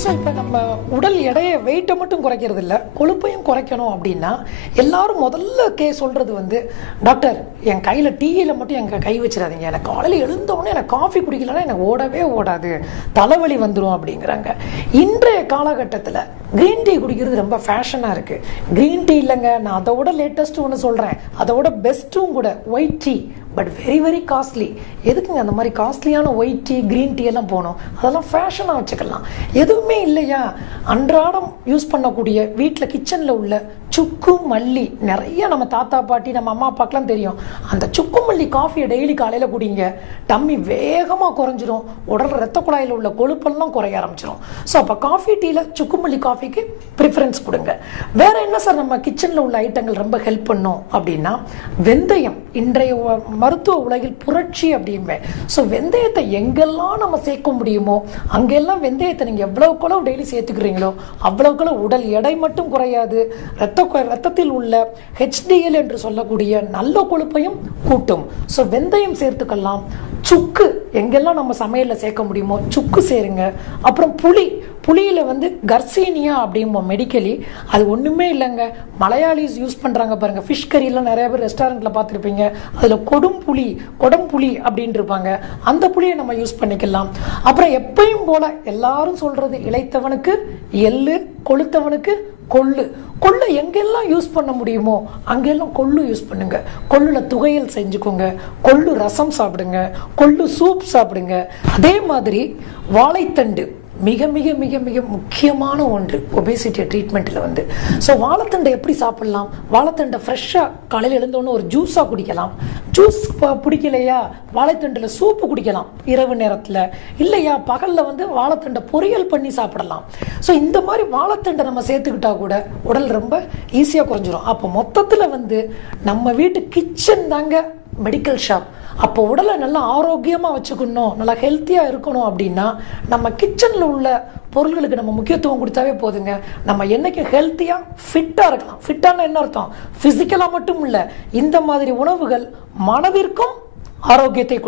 So இப்போ நம்ம உடல் எடையை வெயிட்டை மட்டும் குறைக்கிறது இல்லை, கொழுப்பையும் குறைக்கணும் அப்படின்னா எல்லாரும் முதல்ல சொல்கிறது வந்து, டாக்டர் என் கையில் டீயில் மட்டும் எங்கள் கை வச்சிடாதீங்க, எனக்கு காலையில் எழுந்தோடனே எனக்கு காஃபி குடிக்கலன்னா எனக்கு ஓடவே ஓடாது, தலைவலி வந்துடும் அப்படிங்கிறாங்க. இன்றைய காலகட்டத்தில் க்ரீன் டீ குடிக்கிறது ரொம்ப ஃபேஷனாக இருக்குது. க்ரீன் டீ இல்லைங்க, நான் அதோட லேட்டஸ்ட்டு ஒன்று சொல்கிறேன், அதோட பெஸ்ட்டும் கூட white tea, but very very costly. எதுக்குங்க அந்த மாதிரி காஸ்ட்லியான ஒயிட் டீ க்ரீன் டீ எல்லாம் போகணும்? அதெல்லாம் ஃபேஷனாக வச்சுக்கலாம். எதுவுமே இல்லையா, அன்றாடம் யூஸ் பண்ணக்கூடிய வீட்டில் கிச்சனில் உள்ள சுக்கு மல்லி, நிறைய நம்ம தாத்தா பாட்டி நம்ம அம்மா அப்பாக்கெலாம் தெரியும், அந்த சுக்கு மல்லி காஃபியை டெய்லி காலையில் குடிங்க, டம்மி வேகமாக குறைஞ்சிரும், உடல் ரத்த குழாயில் உள்ள கொழுப்பெல்லாம் குறைய ஆரம்பிச்சிடும். ஸோ அப்போ காஃபி டீயில் சுக்கு மல்லி காஃபிக்கு ப்ரிஃபரன்ஸ் கொடுங்க. வேற என்ன சார் நம்ம கிச்சனில் உள்ள ஐட்டங்கள் ரொம்ப ஹெல்ப் பண்ணும் அப்படின்னா, வெந்தயம் இன்றைய மருத்துவ உலகில் புரட்சி அப்படிம்பேன். ஸோ வெந்தயத்தை எங்கெல்லாம் நம்ம சேர்க்க முடியுமோ அங்கெல்லாம் வெந்தயத்தை நீங்கள் எவ்வளவுக்குளவு டெய்லி சேர்த்துக்கிறீங்களோ அவ்வளவுக்குளவு உடல் எடை மட்டும் குறையாது, ரத்தத்தில் உள்ள HDL என்று சொல்லக்கூடிய நல்ல கொழுப்பையும் கூட்டும். ஸோ வெந்தயம் சேர்த்துக்கலாம். சுக்கு எங்கெல்லாம் நம்ம சமையலில் சேர்க்க முடியுமோ சுக்கு சேருங்க. அப்புறம் புளியில் வந்து கர்சீனியா அப்படிம்போம் மெடிக்கலி, அது ஒன்றுமே இல்லைங்க, மலையாளிஸ் யூஸ் பண்ணுறாங்க பாருங்கள், ஃபிஷ் கறியெல்லாம் நிறைய பேர் ரெஸ்டாரண்ட்டில் பார்த்துருப்பீங்க, அதில் கொடம்புளி அப்படின்னு இருப்பாங்க, அந்த புளியை நம்ம யூஸ் பண்ணிக்கலாம். அப்புறம் எப்பயும் போல் எல்லாரும் சொல்கிறது, இளைத்தவனுக்கு எள்ளு, கொளுத்தவனுக்கு கொள்ளு எங்கெல்லாம் யூஸ் பண்ண முடியுமோ அங்கெல்லாம் கொள்ளு யூஸ் பண்ணுங்க. கொள்ளுல துவையல் செஞ்சுக்கோங்க, கொள்ளு ரசம் சாப்பிடுங்க, கொள்ளு சூப் சாப்பிடுங்க. அதே மாதிரி வாழைத்தண்டு மிக மிக மிக மிக முக்கியமான ஒன்று ஒபேசிட்டி ட்ரீட்மெண்ட்டில் வந்து. ஸோ வாழைத்தண்டை எப்படி சாப்பிட்லாம்? வாழைத்தண்டை ஃப்ரெஷ்ஷாக காலையில் எழுந்தோன்னு ஒரு ஜூஸாக குடிக்கலாம். ஜூஸ் பிடிக்கலையா வாழைத்தண்டில் சூப்பு குடிக்கலாம் இரவு நேரத்தில், இல்லையா பகலில் வந்து வாழைத்தண்டை பொரியல் பண்ணி சாப்பிடலாம். ஸோ இந்த மாதிரி வாழைத்தண்டை நம்ம சேர்த்துக்கிட்டா கூட உடல் ரொம்ப ஈஸியாக குறைஞ்சிரும். அப்போ மொத்தத்தில் வந்து நம்ம வீட்டு கிச்சன் தாங்க மெடிக்கல் ஷாப். அப்போ உடலை நல்லா ஆரோக்கியமாக வச்சுக்கணும், நல்லா ஹெல்த்தியாக இருக்கணும் அப்படின்னா நம்ம கிச்சனில் உள்ள பொருள்களுக்கு நம்ம முக்கியத்துவம் கொடுத்தாவே போதுங்க. நம்ம என்னைக்கு ஹெல்த்தியாக ஃபிட்டாக இருக்கலாம். ஃபிட்டான என்ன அர்த்தம்? ஃபிசிக்கலாக மட்டும் இல்லை, இந்த மாதிரி உணவுகள் மனதிற்கும் ஆரோக்கியத்தை